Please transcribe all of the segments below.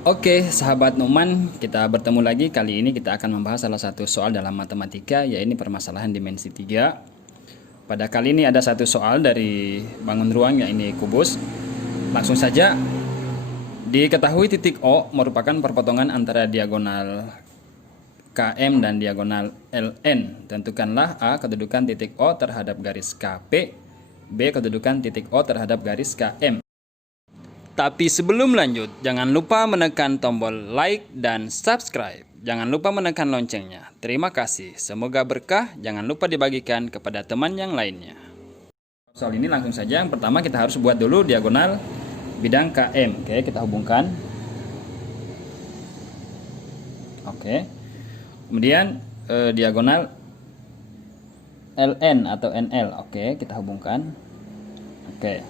Oke, sahabat Numan, kita bertemu lagi. Kali ini kita akan membahas salah satu soal dalam matematika, yaitu permasalahan dimensi 3. Pada kali ini ada satu soal dari bangun ruang, yaitu kubus. Langsung saja, diketahui titik O merupakan perpotongan antara diagonal KM dan diagonal LN. Tentukanlah A kedudukan titik O terhadap garis KP, B kedudukan titik O terhadap garis KM. Tapi sebelum lanjut, jangan lupa menekan tombol like dan subscribe. Jangan lupa menekan loncengnya. Terima kasih. Semoga berkah. Jangan lupa dibagikan kepada teman yang lainnya. Soal ini langsung saja. Yang pertama kita harus buat dulu diagonal bidang KM. Oke, kita hubungkan. Oke. Kemudian diagonal LN atau NL. Oke, kita hubungkan. Oke.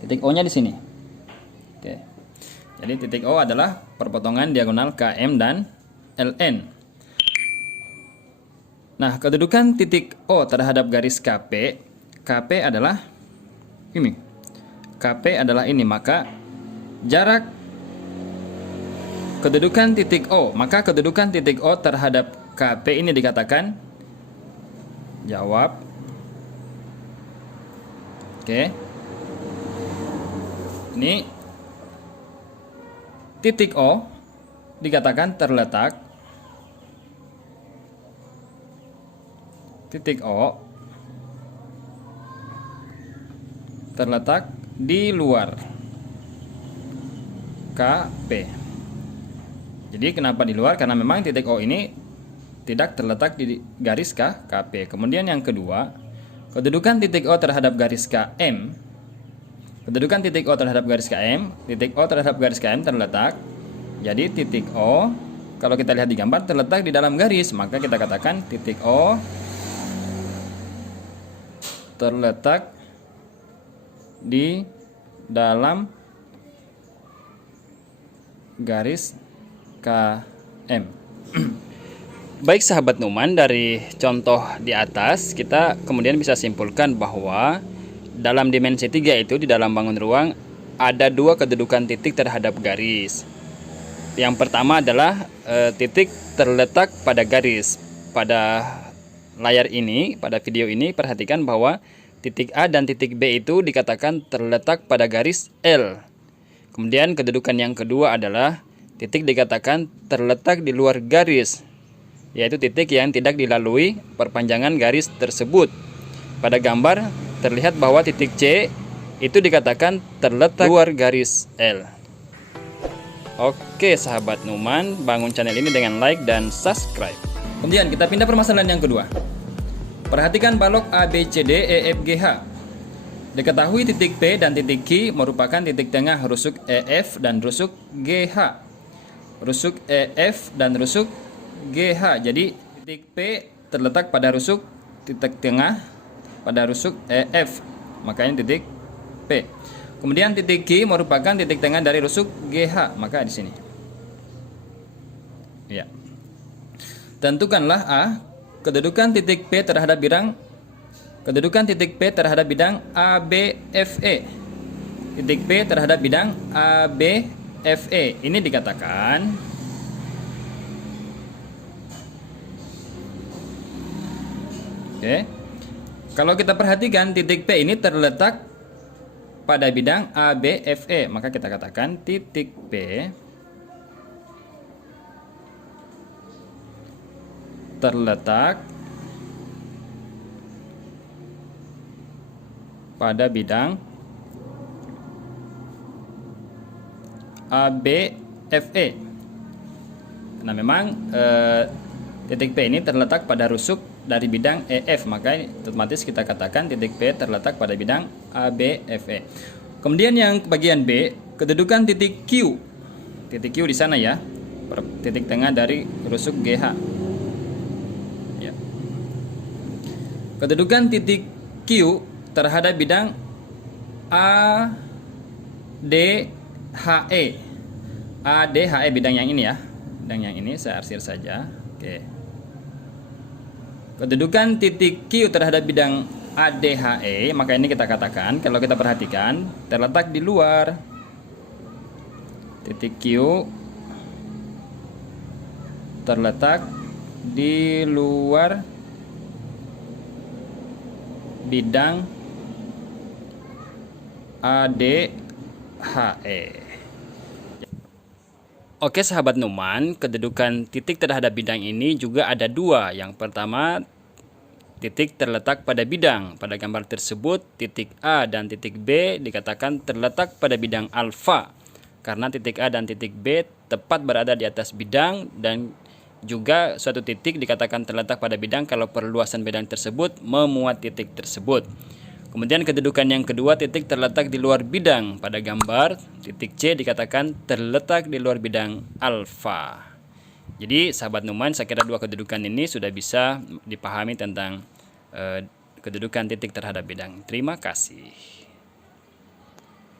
Titik O-nya di sini. Oke. Jadi titik O adalah perpotongan diagonal KM dan LN. Nah, kedudukan titik O terhadap garis KP, KP adalah ini. KP adalah ini, maka jarak kedudukan titik O, maka kedudukan titik O terhadap KP ini dikatakan jawab. Oke. Ini titik O dikatakan terletak di luar KP. Jadi kenapa di luar? Karena memang titik O ini tidak terletak di garis KP. Kemudian yang kedua, kedudukan titik O terhadap garis KM. Kedudukan titik O terhadap garis KM, titik O terhadap garis KM terletak. Jadi titik O, kalau kita lihat di gambar, terletak di dalam garis. Maka kita katakan titik O terletak di dalam garis KM. Baik sahabat Numan, dari contoh di atas kita kemudian bisa simpulkan bahwa dalam dimensi 3 itu, di dalam bangun ruang, ada dua kedudukan titik terhadap garis. Yang pertama adalah titik terletak pada garis. Pada layar ini, pada video ini, perhatikan bahwa titik A dan titik B itu dikatakan terletak pada garis L. Kemudian kedudukan yang kedua adalah titik dikatakan terletak di luar garis, yaitu titik yang tidak dilalui perpanjangan garis tersebut. Pada gambar terlihat bahwa titik C itu dikatakan terletak luar garis L. Oke sahabat Numan, bangun channel ini dengan like dan subscribe. Kemudian kita pindah permasalahan yang kedua. Perhatikan balok A, B, C, D, E, F, G, H. Diketahui titik P dan titik Q merupakan titik tengah rusuk EF dan rusuk GH. Rusuk EF dan rusuk GH. Jadi titik P terletak pada rusuk titik tengah pada rusuk EF, makanya titik P. Kemudian titik Q merupakan titik tengah dari rusuk GH, maka di sini. Ya. Tentukanlah A kedudukan titik P terhadap bidang ABFE. Titik P terhadap bidang ABFE. Ini dikatakan kalau kita perhatikan titik P ini terletak pada bidang ABFE, maka kita katakan titik P terletak pada bidang ABFE. Nah, memang titik P ini terletak pada rusuk dari bidang EF, maka otomatis kita katakan titik P terletak pada bidang ABFE. Kemudian yang bagian B, kedudukan titik Q. Titik Q di sana ya, titik tengah dari rusuk GH. Ya. Kedudukan titik Q terhadap bidang ADHE. ADHE bidang yang ini ya. Bidang yang ini saya arsir saja. Oke. Kedudukan titik Q terhadap bidang ADHE, maka ini kita katakan, kalau kita perhatikan, terletak di luar Titik Q terletak di luar bidang ADHE. Oke sahabat Numan, kedudukan titik terhadap bidang ini juga ada dua. Yang pertama, titik terletak pada bidang. Pada gambar tersebut, titik A dan titik B dikatakan terletak pada bidang alfa. Karena titik A dan titik B tepat berada di atas bidang, dan juga suatu titik dikatakan terletak pada bidang kalau perluasan bidang tersebut memuat titik tersebut. Kemudian kedudukan yang kedua, titik terletak di luar bidang. Pada gambar, titik C dikatakan terletak di luar bidang alfa. Jadi sahabat Numan, saya kira dua kedudukan ini sudah bisa dipahami tentang kedudukan titik terhadap bidang. Terima kasih.